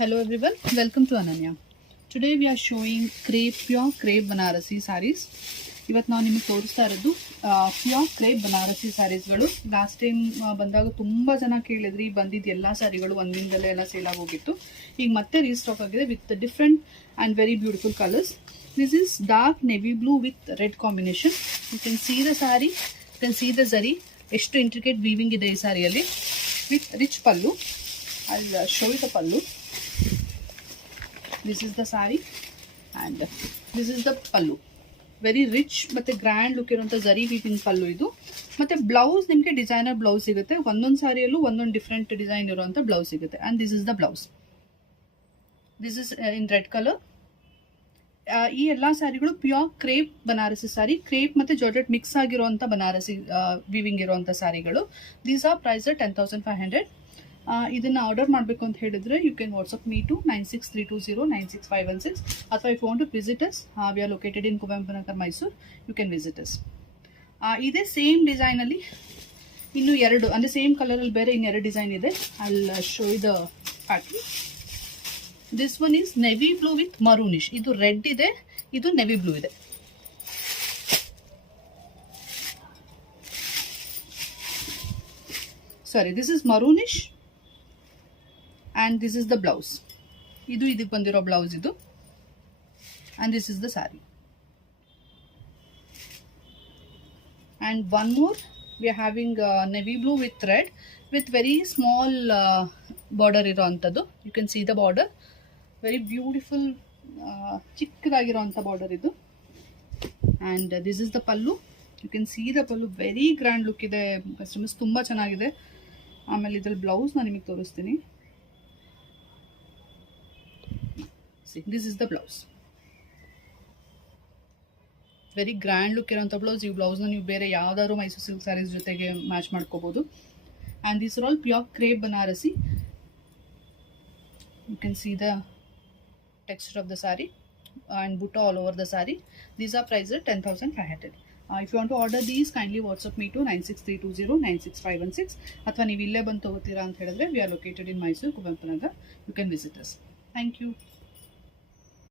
Hello everyone, welcome to Ananya. Today we are showing pure crepe Banarasi sarees. ಇವತ್ತು ನಾವು ನಿಮಗೆ ತೋರಿಸ್ತಾ ಇರೋದು ಪ್ಯೂರ್ ಕ್ರೇಪ್ ಬನಾರಸಿ ಸ್ಯಾರೀಸ್ಗಳು. ಲಾಸ್ಟ್ ಟೈಮ್ ಬಂದಾಗ ತುಂಬ ಜನ ಕೇಳಿದ್ರಿ, ಬಂದಿದ್ದು ಎಲ್ಲ ಸ್ಯಾರಿಗಳು ಒಂದಿನದಲ್ಲೇ ಎಲ್ಲ ಸೇಲ್ ಆಗೋಗಿತ್ತು. ಈಗ ಮತ್ತೆ ರೀಸ್ಟಾಕ್ ಆಗಿದೆ with different and very beautiful colours. This is dark navy blue with red combination. You can see the saree, you can see the zari, ಎಷ್ಟು ಇಂಟ್ರಿಕೇಟ್ ವೀವಿಂಗ್ ಇದೆ ಈ ಸ್ಯಾರಿಯಲ್ಲಿ with rich pallu. I will show you the pallu. This is the saree and this is the pallu. Very rich ಮತ್ತು grand look ಇರುವಂಥ zari weaving ಪಲ್ಲು ಇದು. ಮತ್ತು blouse ನಿಮಗೆ designer blouse ಸಿಗುತ್ತೆ. ಒಂದೊಂದು ಸಾರಿಯಲ್ಲೂ ಒಂದೊಂದು ಡಿಫ್ರೆಂಟ್ ಡಿಸೈನ್ ಇರುವಂಥ ಬ್ಲೌಸ್ ಸಿಗುತ್ತೆ. And this is the blouse. This is in red colour. ಈ ಎಲ್ಲ ಸ್ಯಾರಿಗಳು pure crepe Banarasi saree. Crepe ಮತ್ತು ಜಾರ್ಜೆಟ್ ಮಿಕ್ಸ್ ಆಗಿರುವಂಥ ಬನಾರಸಿ ವೀವಿಂಗ್ ಇರುವಂಥ ಸ್ಯಾರಿಗಳು. These are price 10,500. ಇದನ್ನು ಆರ್ಡರ್ ಮಾಡಬೇಕು ಅಂತ ಹೇಳಿದ್ರೆ you can WhatsApp me to 9632096516, ಅಥವಾ if want to visit us, we are located in Kuvempu Nagar, Mysore. You can visit us. ಇದೇ ಸೇಮ್ ಡಿಸೈನಲ್ಲಿ ಇನ್ನೂ ಎರಡು, ಅಂದರೆ ಸೇಮ್ ಕಲರಲ್ಲಿ ಬೇರೆ ಇನ್ನೆರಡು ಡಿಸೈನ್ ಇದೆ. I will show you the pattern. This one is navy blue with maroonish. ಇದು ರೆಡ್ ಇದೆ, ಇದು ನೆವಿ ಬ್ಲೂ ಇದೆ. Sorry, this is maroonish and this is the blouse. Idu idike bandiro blouse idu, and this is the saree. And one more, we are having navy blue with red with very small border iruvantadu. You can see the border, very beautiful chikkadagiruvanta border idu. And this is the pallu. You can see the pallu, very grand look ide. Customers tumba chanagide. ಆಮೇಲೆ ಇದ್ರಲ್ಲಿ blouse ನಾನು ನಿಮಗೆ ತೋರಿಸ್ತೀನಿ. See, this is the blouse. Very grand look ಇರೋಂಥ blouse. ಈ ಬ್ಲೌಸ್ನ ನೀವು ಬೇರೆ ಯಾವ್ದಾದ್ರು ಮೈಸೂರು ಸಿಲ್ಕ್ ಸ್ಯಾರೀಸ್ ಜೊತೆಗೆ ಮ್ಯಾಚ್ ಮಾಡ್ಕೋಬಹುದು. And these are all pure crepe Banarasi. You can see the texture of the saree and butta all over the saree. These are price 10,500. If you want to order these, kindly WhatsApp me to 9632096516, ಅಥವಾ ನೀವು ಇಲ್ಲೇ ಬಂದು ತಗೋತೀರಾ ಅಂತ ಹೇಳಿದ್ರೆ, we are located in Mysore, Kuvempanagar. You can visit us. Thank you.